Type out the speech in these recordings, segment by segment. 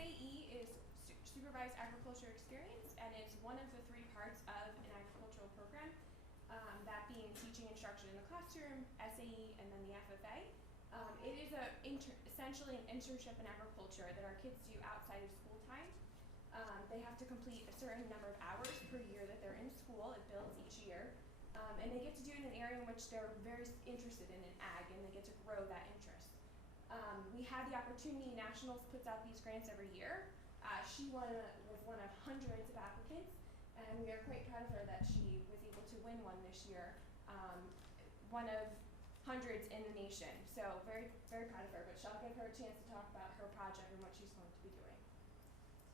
SAE is Supervised Agriculture Experience, and it's one of the three parts of an agricultural program, that being teaching instruction in the classroom, SAE, and then the FFA. It is essentially an internship in agriculture that our kids do outside of school time. They have to complete a certain number of hours per year that they're in school. It builds each year. And they get to do it in an area in which they're very interested in ag, and they get to grow that interest. We had the opportunity, Nationals puts out these grants every year. She was one of hundreds of applicants, and we are quite proud of her that she was able to win one this year. One of hundreds in the nation. So very, very proud of her, but I'll give her a chance to talk about her project and what she's going to be doing.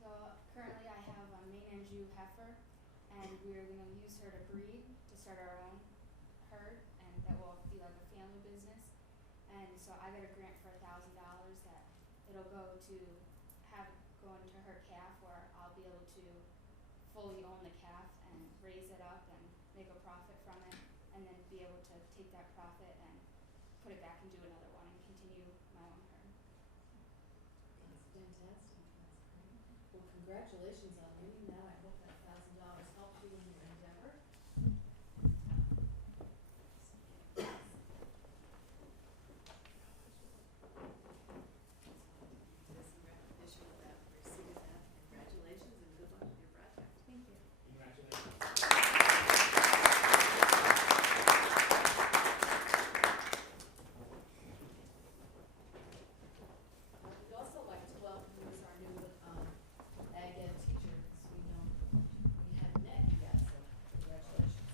So currently I have a Maine and Jew heifer, and we're going to use her to breed to start our own herd, and that will be like a family business. And so I got a grant for $1,000 that it'll go into her calf, where I'll be able to fully own the calf and raise it up and make a profit from it, and then be able to take that profit and put it back and do another one and continue my own herd. That's fantastic. That's great. Well, congratulations on winning that. I hope that $1,000 helped you in your endeavor. There's some recognition of that, receiving that. Congratulations and good luck with your project. Thank you. Congratulations. We'd also like to welcome you as our new ag ed teacher, because we know we haven't met you yet, so congratulations.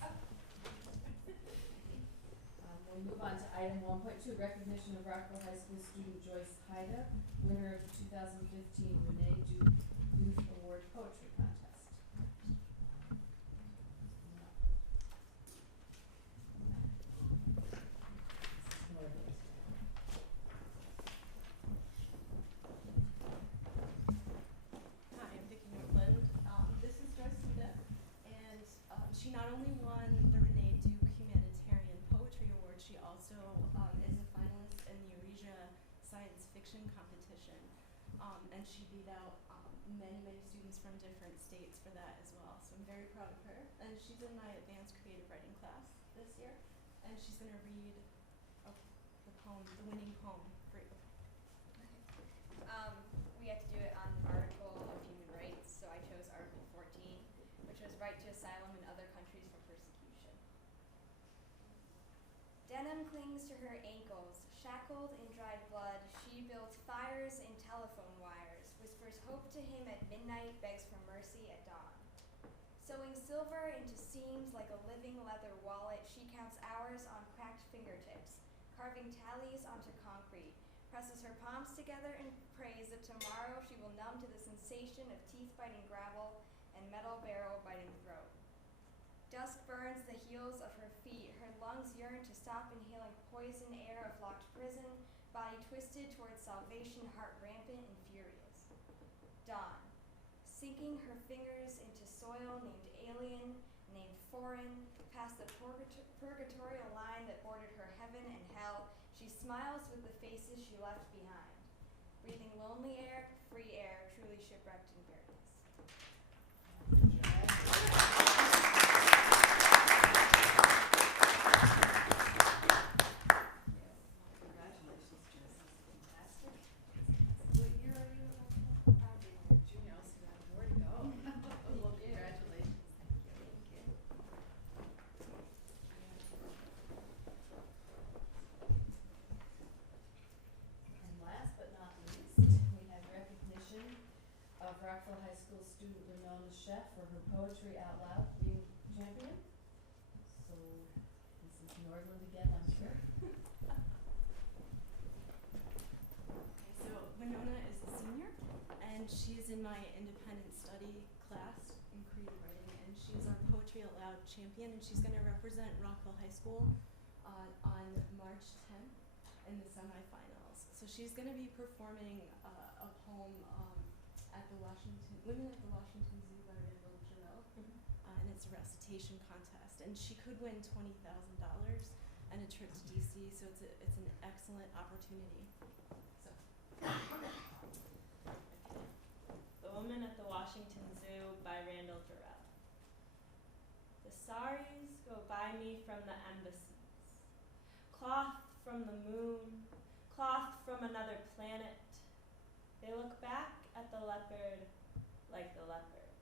We'll move on to item 1.2, recognition of Rockville High School student Joyce Haida, winner of the 2015 Renee Duke Youth Award Poetry Contest. Hi, I'm Vicki Northland. This is Joyce Haida, and she not only won the Renee Duke Humanitarian Poetry Award, she also is a finalist in the Euresia Science Fiction Competition, and she beat out many students from different states for that as well. So I'm very proud of her, and she's in my advanced creative writing class this year, and she's going to read the winning poem for you. We had to do it on the article of human rights, so I chose Article 14, which was right to asylum in other countries from persecution. Denim clings to her ankles, shackled in dried blood. She builds fires in telephone wires, whispers hope to him at midnight, begs for mercy at dawn. Sewing silver into seams like a living leather wallet, she counts hours on cracked fingertips, carving tallies onto concrete, presses her palms together and prays that tomorrow she will numb to the sensation of teeth-biting gravel and metal barrel biting throat. Dusk burns the heels of her feet, her lungs yearn to stop inhaling poison air of locked prison, body twisted towards salvation, heart rampant and furious. Dawn, sinking her fingers into soil named alien, named foreign, past the purgatorial line that bordered her heaven and hell, she smiles with the faces she left behind, breathing lonely air, free air, truly shipwrecked in bitterness. Congratulations, Joyce. Fantastic. What year are you? Junior, also you have more to go. Well, congratulations. Thank you. And last but not least, we have recognition of Rockville High School student Winona Chef for her Poetry Out Loud being champion. So this is Nordland again, I'm sure. So Winona is a senior, and she's in my independent study class in creative writing, and she's our Poetry Out Loud champion, and she's going to represent Rockville High School on March 10th in the semifinals. So she's going to be performing a poem at the Women at the Washington Zoo by Randall Jarrell, and it's a recitation contest, and she could win $20,000 and a trip to DC, so it's an excellent opportunity. So. Woman at the Washington Zoo by Randall Jarrell. The saris go by me from the embassies, cloth from the moon, cloth from another planet. They look back at the leopard like the leopard.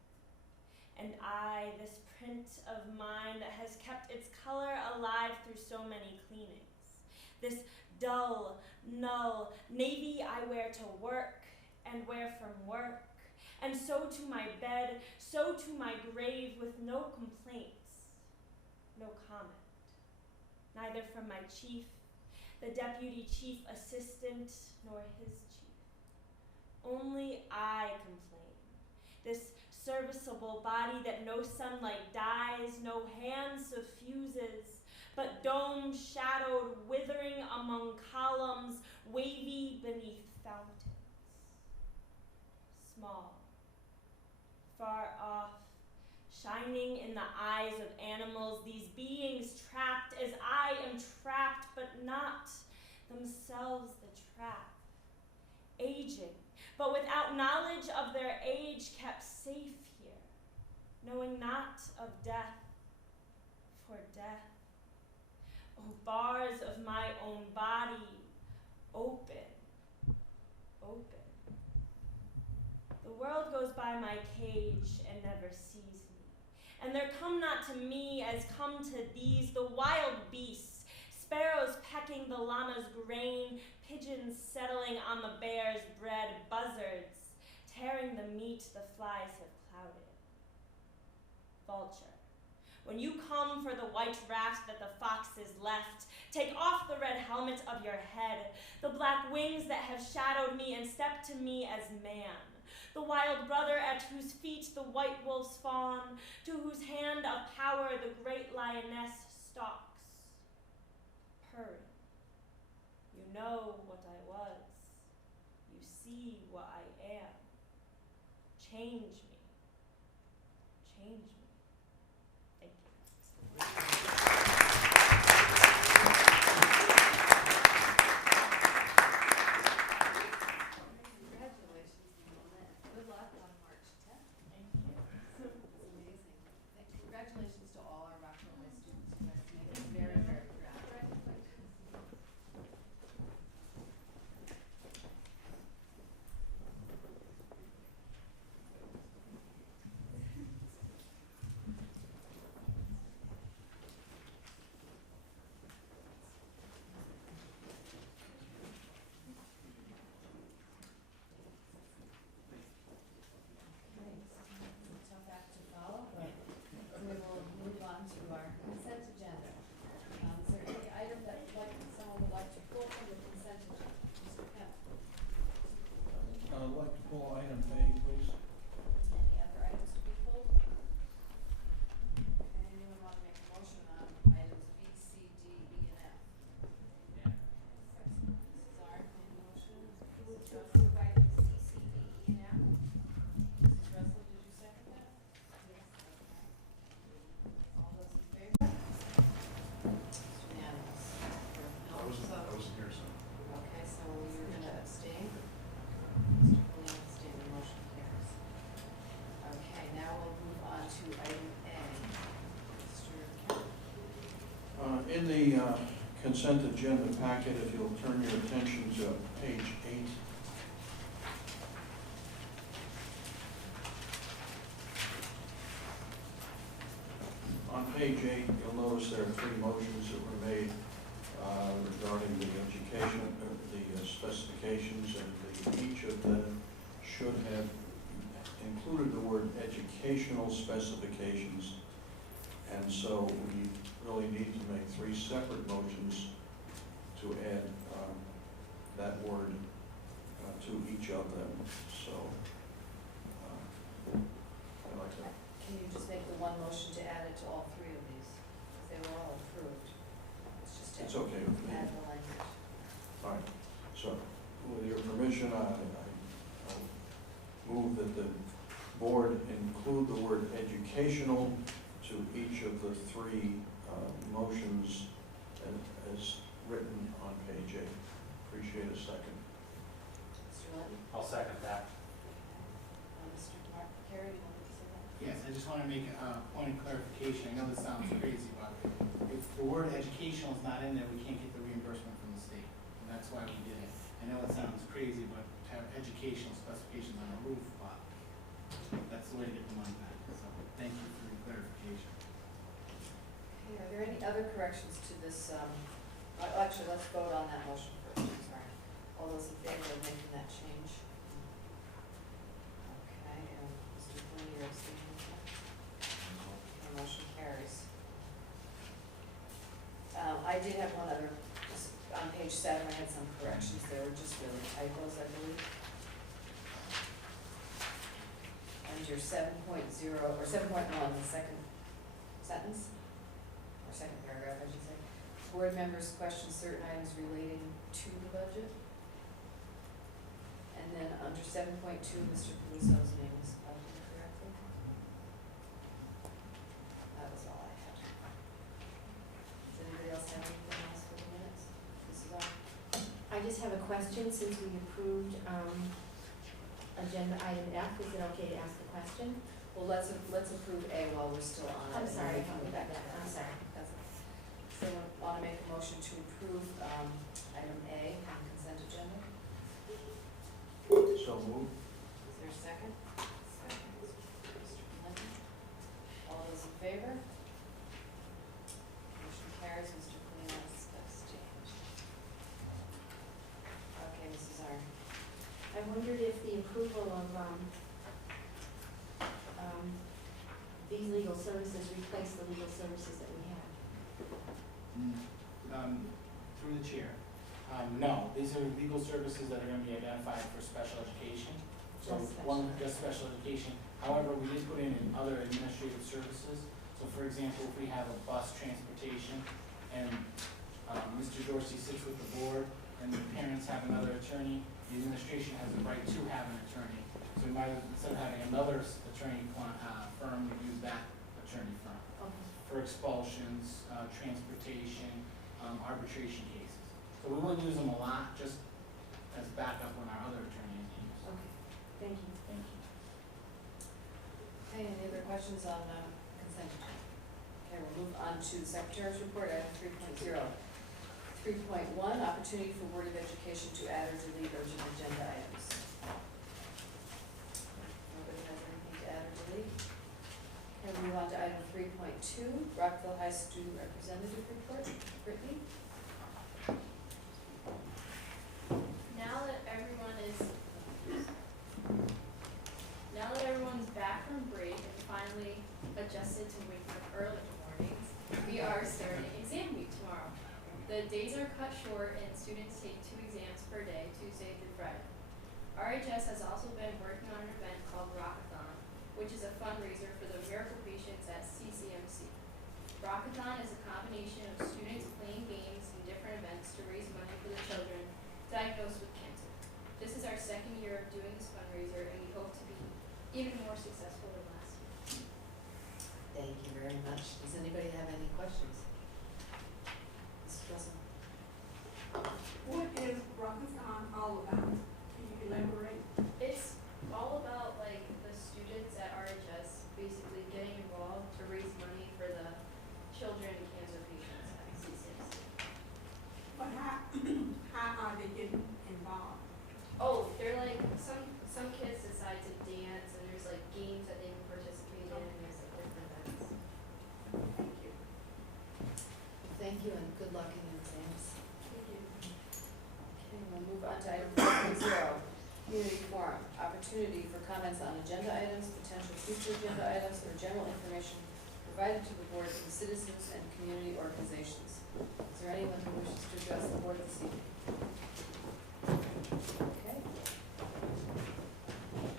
And I, this print of mine that has kept its color alive through so many cleanings, this dull, null navy I wear to work and wear from work, and so to my bed, so to my grave, with no complaints, no comment, neither from my chief, the deputy chief assistant, nor his chief. Only I complain, this serviceable body that no sunlight dyes, no hand suffuses, but dome shadowed, withering among columns, wavy beneath fountains. Small, far off, shining in the eyes of animals, these beings trapped as I am trapped, but not themselves the trap. Aging, but without knowledge of their age, kept safe here, knowing not of death, for death. Oh, bars of my own body, open, open. The world goes by my cage and never sees me. And there come not to me as come to these, the wild beasts, sparrows pecking the llama's grain, pigeons settling on the bear's bread, buzzards tearing the meat the flies have clouded. Vulture, when you come for the white rat that the foxes left, take off the red helmet of your head, the black wings that have shadowed me, and step to me as man, the wild brother at whose feet the white wolves fawn, to whose hand of power the great lioness stalks, purring. You know what I was. You see what I am. Change me. Change me. Thank you. Congratulations, Mona. Good luck on March 10th. Thank you. It's amazing. Congratulations to all our Rockville High students. You guys make us very, very proud. Okay, it's a tough act to follow, but we will move on to our consent agenda. Is there any item that someone would like to pull from the consent agenda? Mr. Kemp? I'd like to pull item A, please. Any other items to be pulled? Okay, anyone want to make a motion on items B, C, D, E, and F? Mrs. Ard made a motion. Move to approve items C, C, D, E, and F. Mrs. Russell, did you second that? Yes. Okay. All those in favor? It's unanimous. I wasn't here, so. Okay, so you're gonna abstain? Mr. Cooling abstained, the motion carries. Okay, now we'll move on to item A. Mr. Kemp? In the consent agenda packet, if you'll turn your attention to page 8. On page 8, you'll notice there are 3 motions that were made regarding the education, the specifications, and each of them should have included the word educational specifications. And so we really need to make 3 separate motions to add that word to each of them. So I'd like to. Can you just make the one motion to add it to all 3 of these? Because they were all approved. It's just to It's okay with me. add the language. All right, so with your permission, I'll move that the board include the word educational to each of the 3 motions as written on page 8. Appreciate a second. Mr. Ludden? I'll second that. Mr. just want to make a point of clarification. I know this sounds crazy, but if the word educational is not in there, we can't get the reimbursement from the state. And that's why we did it. I know it sounds crazy, but to have educational specifications on a roof, but that's the way to get the money back. So thank you for the clarification. Okay, are there any other corrections to this, actually, let's vote on that motion first, I'm sorry. All those in favor of making that change? Okay, and Mr. Flynn, you're abstaining from that? Okay, motion carries. I did have one other, just on page 7, I had some corrections there, were just really typos, I believe. Under 7.0, or 7.1, the second sentence, or second paragraph, I should say. Board members question certain items relating to the budget. And then under 7.2, Mr. Caruso's name is spelled incorrectly. That was all I had. Does anybody else have anything else for the minutes? This is all. I just have a question, since we approved, agenda item F, is it okay to ask a question? Well, let's approve A while we're still on it. I'm and sorry, then we can go back to that. I'm sorry. That's okay. So want to make a motion to approve, item A on the consent agenda? So moved. Is there a second? Second. Mr. Flynn? All those in favor? Motion carries. Mr. Flynn has abstained. Okay, Mrs. Arn. I wondered if the approval of, these legal services replace the legal services that we have. Through the chair. No, these are legal services that are going to be identified for special education. So Just special. one, just special education. However, we did put in other administrative services. So for example, if we have a bus transportation and Mr. Dorsey sits with the board and the parents have another attorney, the administration has the right to have an attorney. So we might, instead of having another attorney firm, we use that attorney firm Okay. for expulsions, transportation, arbitration cases. So we wouldn't use them a lot, just as backup when our other attorney is used. Okay, thank you. Thank you. Okay, any other questions on, consent agenda? Okay, we'll move on to the Secretary's report, item 3.0. 3.1, opportunity for Board of Education to add or delete urgent agenda items. Nobody has anything to add or delete? Okay, we'll move on to item 3.2, Rockville High Student Representative Report. Brittany? Now that everyone's back from break and finally adjusted to waking up early in the mornings, we are starting exam week tomorrow. The days are cut short and students take 2 exams per day, Tuesday through Friday. RHS has also been working on an event called Rockathon, which is a fundraiser for the miracle patients at CCMC. Rockathon is a combination of students playing games and different events to raise money for the children diagnosed with cancer. This is our second year of doing this fundraiser, and we hope to be even more successful than last year. Thank you very much. Does anybody have any questions? Mrs. Wilson? What is Rockathon all about? Can you elaborate? It's all about like the students at RHS basically getting involved to raise money for the children and cancer patients at CCMC. But how are they getting involved? Oh, they're like some kids decide to dance, and there's like games that they can participate in, and there's like different events. Thank you. Thank you and good luck in your exams. Thank you. Okay, we'll move on to item 4.0, community forum. Opportunity for comments on agenda items, potential future agenda items, or general information provided to the board from citizens and community organizations. Is there anyone who wishes to address the board this evening? Okay.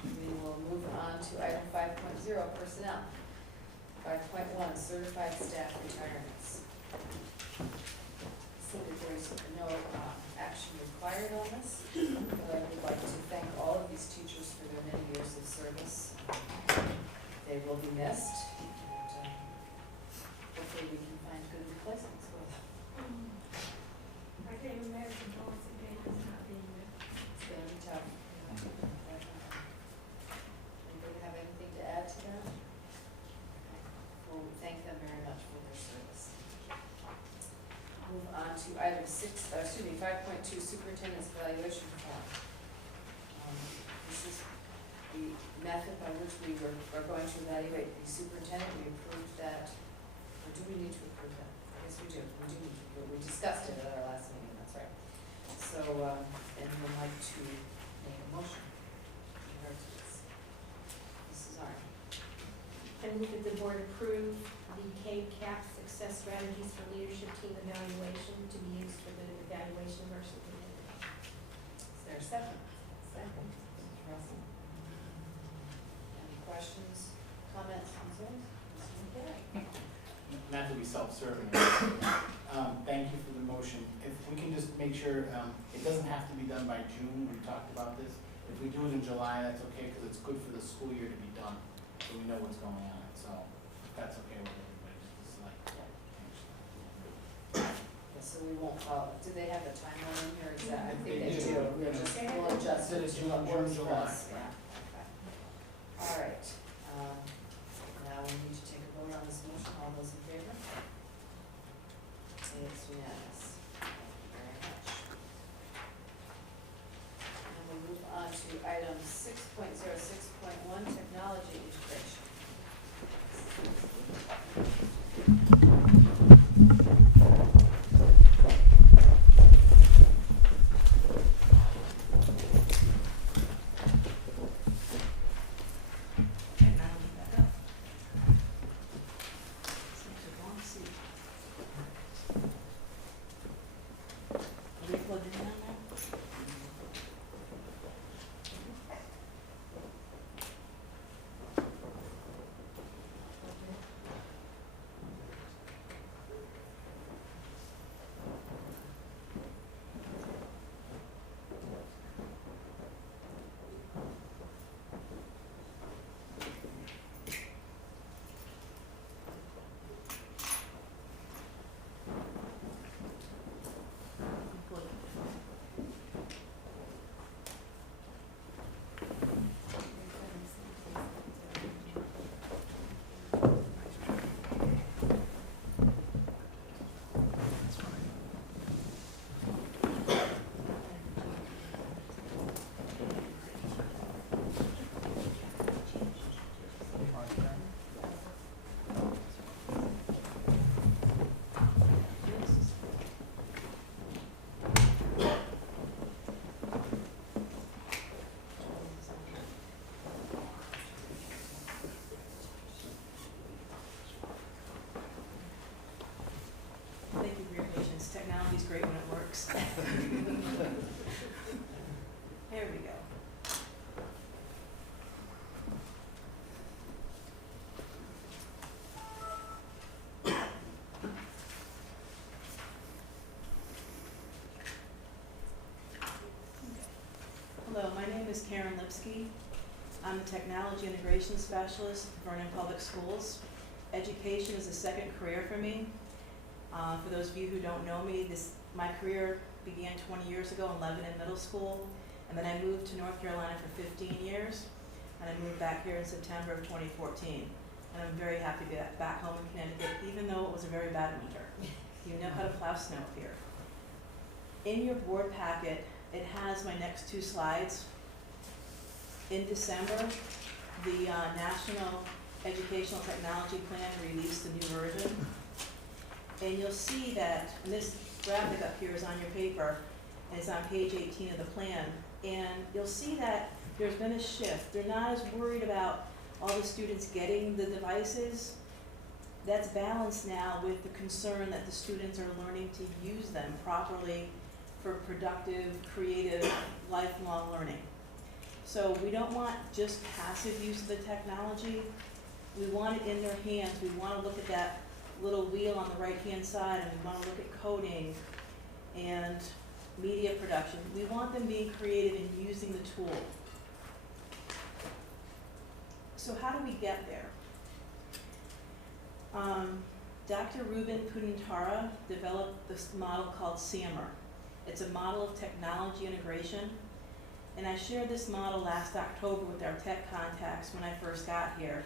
We will move on to item 5.0, personnel. 5.1, certified staff retirements. So that there's no action required on this, but I would like to thank all of these teachers for their many years of service. They will be missed, and hopefully we can find good replacements for them. I can't imagine going today and not being there. It's gonna be tough. Anybody have anything to add to that? to item 5.2, superintendent's evaluation form. This is the method by which we are going to evaluate the superintendent. We approved that, or do we need to approve that? Yes, we do. We do need to approve. We discussed it at our last meeting, that's right. So, and we'd like to make a motion in regards to this. Mrs. Arndt. I move that the board approve the K-CAP success strategies for leadership team evaluation to be used for the evaluation of our superintendent. Is there a second? Second. Mrs. Russell. Any questions, comments, concerns? Mr. McCary? Not to be self-serving. Thank you for the motion. If we can just make sure, it doesn't have to be done by June, we talked about this. If we do it in July, that's okay, because it's good for the school year to be done, so we know what's going on, so if that's okay with everybody, just like, Yeah, so we won't follow, do they have the timeline in here exactly? I think They they do. do, we'll just, we'll adjust it to what June, works for July. us, yeah, okay. All right, now we need to take a vote on this motion, all those in favor? It's unanimous. Thank you very much. And we'll move on to item 6.06.1, technology integration. Technology back up. Seems a long seat. Are we plugged in now? Thank you for your patience. Technology's great when it works. There we go. Hello, my name is Karen Lipsky. I'm a technology integration specialist at Vernon Public Schools. Education is a second career for me. For those of you who don't know me, my career began 20 years ago in Lebanon Middle School, and then I moved to North Carolina for 15 years, and I moved back here in September of 2014. And I'm very happy to be back home in Connecticut, even though it was a very bad winter. You know how to plow snow up here. In your board packet, it has my next two slides. In December, the National Educational Technology Plan released a new version. And you'll see that, and this graphic up here is on your paper, and it's on page 18 of the plan. And you'll see that there's been a shift. They're not as worried about all the students getting the devices. That's balanced now with the concern that the students are learning to use them properly for productive, creative, lifelong learning. So we don't want just passive use of the technology. We want it in their hands. We want to look at that little wheel on the right-hand side, and we want to look at coding and media production. We want them being creative and using the tool. So how do we get there? Dr. Ruben Pudentara developed this model called SAMR. It's a model of technology integration. And I shared this model last October with our tech contacts when I first got here.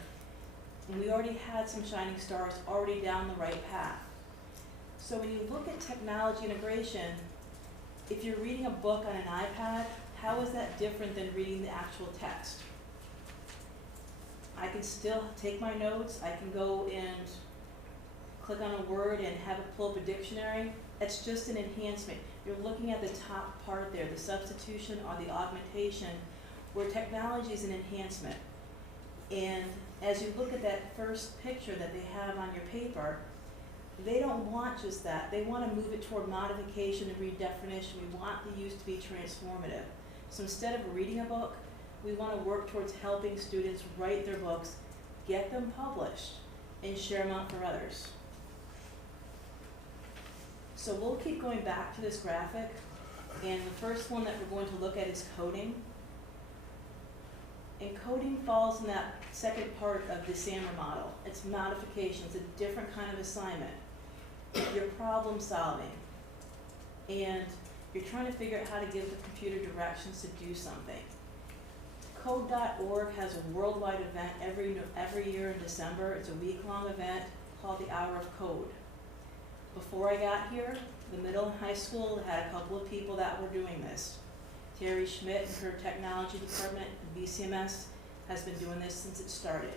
And we already had some shining stars already down the right path. So when you look at technology integration, if you're reading a book on an iPad, how is that different than reading the actual text? I can still take my notes, I can go and click on a word and have it pull up a dictionary. It's just an enhancement. You're looking at the top part there, the substitution or the augmentation, where technology is an enhancement. And as you look at that first picture that they have on your paper, they don't want just that. They want to move it toward modification and redefinition. We want the use to be transformative. So instead of reading a book, we want to work towards helping students write their books, get them published, and share them out for others. So we'll keep going back to this graphic, and the first one that we're going to look at is coding. And coding falls in that second part of the SAMR model. It's modification, it's a different kind of assignment. You're problem solving, and you're trying to figure out how to give the computer directions to do something. Code.org has a worldwide event every year in December. It's a week-long event called the Hour of Code. Before I got here, the middle and high school had a couple of people that were doing this. Terry Schmidt and her technology department in BCMS has been doing this since it started.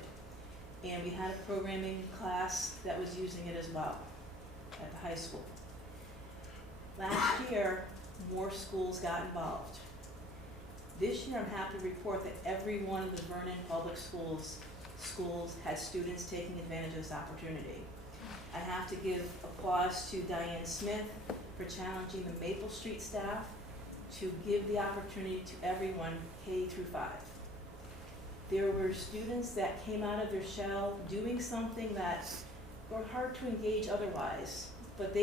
And we had a programming class that was using it as well at the high school. Last year, more schools got involved. This year, I'm happy to report that every one of the Vernon Public Schools has students taking advantage of this opportunity. I have to give applause to Diane Smith for challenging the Maple Street staff to give the opportunity to everyone K through 5. There were students that came out of their shell doing something that were hard to engage otherwise, but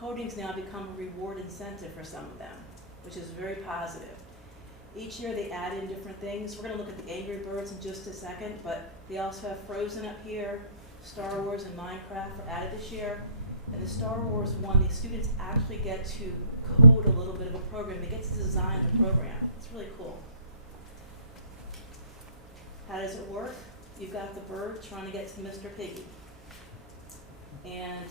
coding's now become a reward incentive for some of them, which is very positive. Each year they add in different things. We're going to look at the Angry Birds in just a second, but they also have Frozen up here, Star Wars and Minecraft were added this year. And the Star Wars one, the students actually get to code a little bit of a program. They get to design the program. It's really cool. How does it work? You've got the bird trying to get to Mr. Piggy. And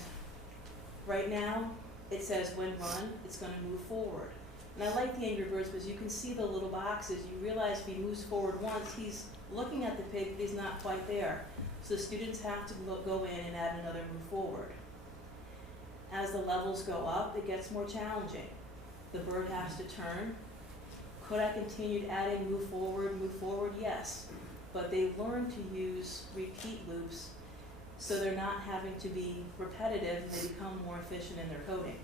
right now, it says when run, it's going to move forward. And I like the Angry Birds because you can see the little boxes. You realize if he moves forward once, he's looking at the pig, but he's not quite there. So the students have to go in and add another move forward. As the levels go up, it gets more challenging. The bird has to turn. Could I continue adding move forward? Yes. But they learn to use repeat loops so they're not having to be repetitive and they become more efficient in their coding.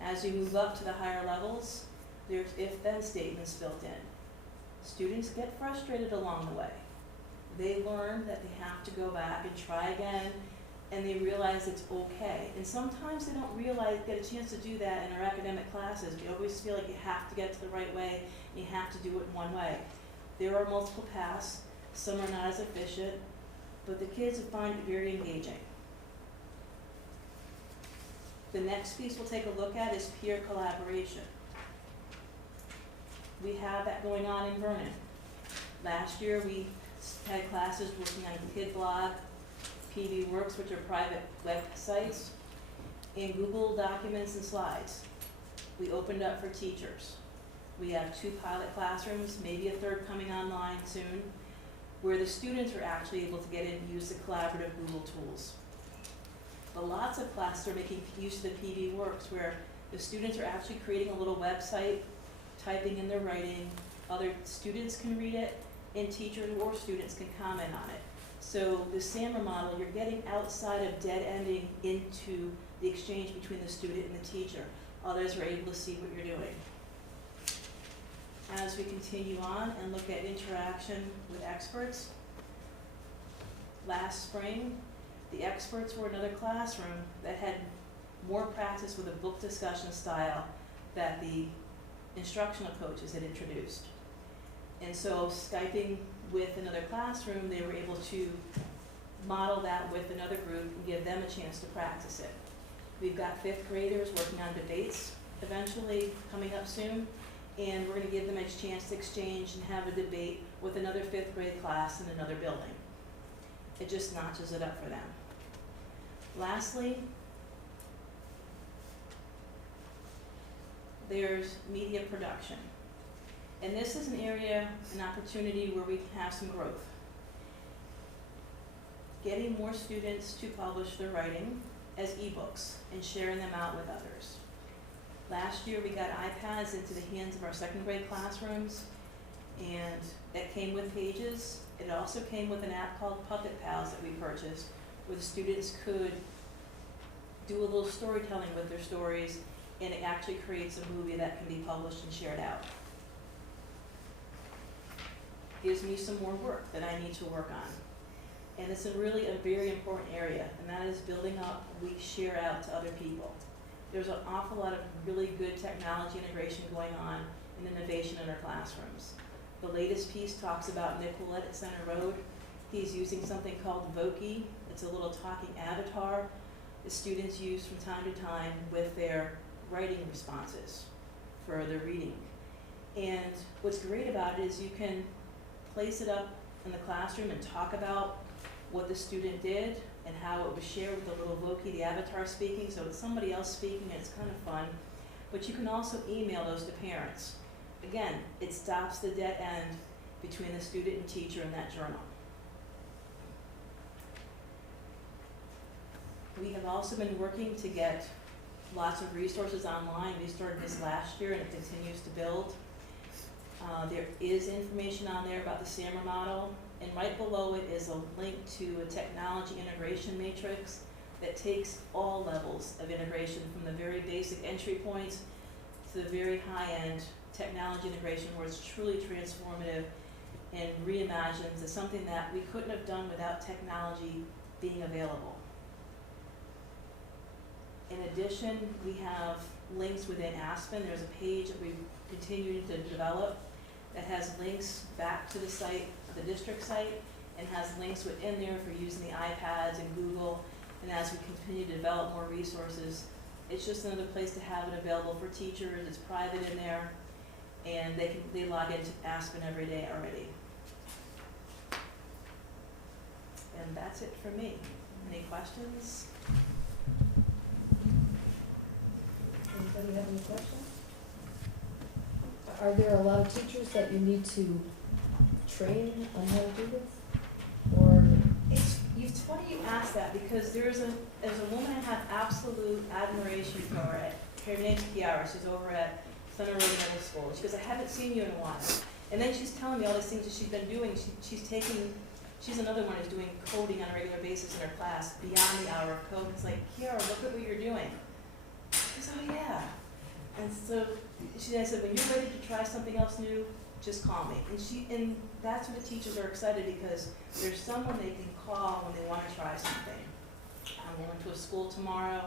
As you move up to the higher levels, there's if-then statements built in. Students get frustrated along the way. They learn that they have to go back and try again, and they realize it's okay. And sometimes they don't get a chance to do that in our academic classes. We always feel like you have to get to the right way, and you have to do it one way. There are multiple paths. Some are not as efficient, but the kids find it very engaging. The next piece we'll take a look at is peer collaboration. We have that going on in Vernon. Last year we had classes working on Kid Blog, PV Works, which are private websites, and Google Documents and Slides. We opened up for teachers. We have 2 pilot classrooms, maybe a third coming online soon, where the students are actually able to get in and use the collaborative Google tools. But lots of classes are making use of the PV Works, where the students are actually creating a little website, typing in their writing, other students can read it, and teachers or students can comment on it. So the SAMR model, you're getting outside of dead-ending into the exchange between the student and the teacher. Others are able to see what you're doing. As we continue on and look at interaction with experts, last spring, the experts were another classroom that had more practice with a book discussion style that the instructional coaches had introduced. And so Skyping with another classroom, they were able to model that with another group and give them a chance to practice it. We've got 5th graders working on debates eventually coming up soon, and we're going to give them a chance to exchange and have a debate with another 5th grade class in another building. It just notches it up for them. Lastly, there's media production. And this is an area, an opportunity where we can have some growth. Getting more students to publish their writing as ebooks and sharing them out with others. Last year we got iPads into the hands of our second grade classrooms, and that came with pages. It also came with an app called Puppet Pals that we purchased, where the students could do a little storytelling with their stories, and it actually creates a movie that can be published and shared out. Gives me some more work that I need to work on. And it's really a very important area, and that is building up what we share out to other people. There's an awful lot of really good technology integration going on and innovation in our classrooms. The latest piece talks about Nick Willett at Center Road. He's using something called Voki. It's a little talking avatar that students use from time to time with their writing responses for their reading. And what's great about it is you can place it up in the classroom and talk about what the student did and how it was shared with the little Voki, the avatar speaking, so it's somebody else speaking and it's kind of fun. But you can also email those to parents. Again, it stops the dead end between the student and teacher in that journal. We have also been working to get lots of resources online. We started this last year and it continues to build. There is information on there about the SAMR model, and right below it is a link to a technology integration matrix that takes all levels of integration from the very basic entry points to the very high-end technology integration where it's truly transformative and reimagines as something that we couldn't have done without technology being available. In addition, we have links within Aspen. There's a page that we've continued to develop that has links back to the site, the district site, and has links within there for using the iPads and Google. And as we continue to develop more resources, it's just another place to have it available for teachers. It's private in there, and they log into Aspen every day already. And that's it for me. Any questions? Anybody have any questions? Are there a lot of teachers that you need to train on how to do this? Or It's funny you ask that, because there's a woman I have absolute admiration for. Her name's Kiara. She's over at Center Road Middle School. She goes, I haven't seen you in a while. And then she's telling me all these things that she's been doing. She's another one who's doing coding on a regular basis in her class beyond the hour of code. It's like, Kiara, look at what you're doing. She goes, oh yeah. And so I said, when you're ready to try something else new, just call me. And that's when the teachers are excited, because there's someone they can call when they want to try something. I'm going to a school tomorrow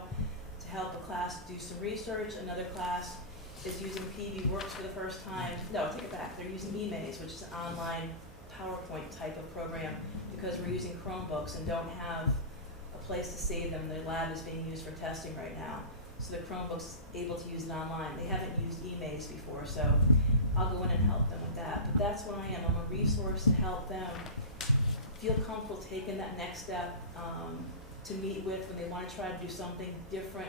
to help a class do some research. Another class is using PV Works for the first time. No, take it back. They're using eMaze, which is an online PowerPoint type of program, because we're using Chromebooks and don't have a place to save them. The lab is being used for testing right now. So the Chromebook's able to use it online. They haven't used eMaze before, so I'll go in and help them with that. But that's what I am. I'm a resource to help them feel comfortable taking that next step, to meet with when they want to try to do something different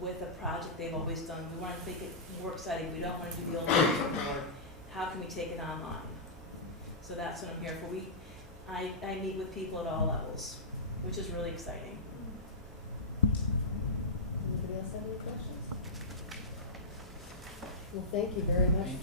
with a project they've always done. We want to make it more exciting. We don't want to do the old things anymore. How can we take it online? So that's what I'm here for. I meet with people at all levels, which is really exciting. Anybody else have any questions? Well, thank you very much for